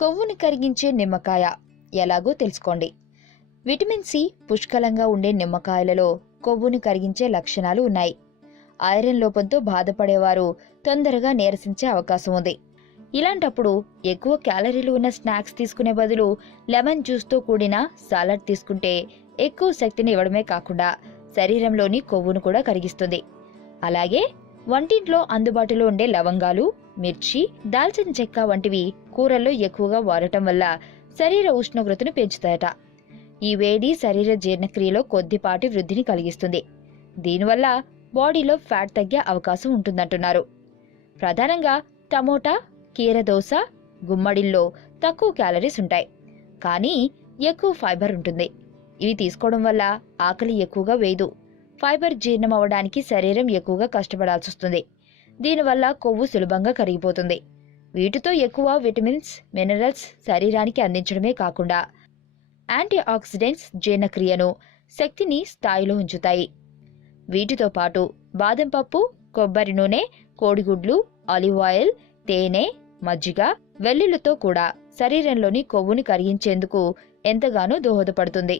కొవ్వును కరిగించే నిమ్మకాయ ఎలాగో తెలుసుకోండి. విటమిన్ సి పుష్కలంగా ఉండే నిమ్మకాయలలో కొవ్వును కరిగించే లక్షణాలు ఉన్నాయి. ఐరన్ లోపంతో బాధపడేవారు తొందరగా నీరసించే అవకాశం ఉంది. ఇలాంటప్పుడు ఎక్కువ క్యాలరీలు ఉన్న స్నాక్స్ తీసుకునే బదులు లెమన్ జ్యూస్తో కూడిన సాలడ్ తీసుకుంటే ఎక్కువ శక్తిని ఇవ్వడమే కాకుండా శరీరంలోని కొవ్వును కూడా కరిగిస్తుంది. అలాగే వంటింట్లో అందుబాటులో ఉండే లవంగాలు, మిర్చి, దాల్చిన చెక్క వంటివి కూరల్లో ఎక్కువగా వాడటం వల్ల శరీర ఉష్ణోగ్రతను పెంచుతాయట. ఈ వేడి శరీర జీర్ణక్రియలో కొద్దిపాటి వృద్ధిని కలిగిస్తుంది. దీనివల్ల బాడీలో ఫ్యాట్ తగ్గే అవకాశం ఉంటుందంటున్నారు. ప్రధానంగా టమోటా, కీరదోస, గుమ్మడిల్లో తక్కువ క్యాలరీస్ ఉంటాయి, కానీ ఎక్కువ ఫైబర్ ఉంటుంది. ఇవి తీసుకోవడం వల్ల ఆకలి ఎక్కువగా వేయదు. ఫైబర్ జీర్ణం అవ్వడానికి శరీరం ఎక్కువగా కష్టపడాల్సి వస్తుంది. దీనివల్ల కొవ్వు సులభంగా కరిగిపోతుంది. వీటితో ఎక్కువ విటమిన్స్, మినరల్స్ శరీరానికి అందించడమే కాకుండా యాంటీ ఆక్సిడెంట్స్ జీర్ణక్రియను, శక్తిని స్థాయిలో ఉంచుతాయి. వీటితో పాటు బాదం పప్పు, కొబ్బరి నూనె, కోడిగుడ్లు, ఆలివ్ ఆయిల్, తేనె, మజ్జిగ, వెల్లుల్లితో కూడా శరీరంలోని కొవ్వుని కరిగించేందుకు ఎంతగానో దోహదపడుతుంది.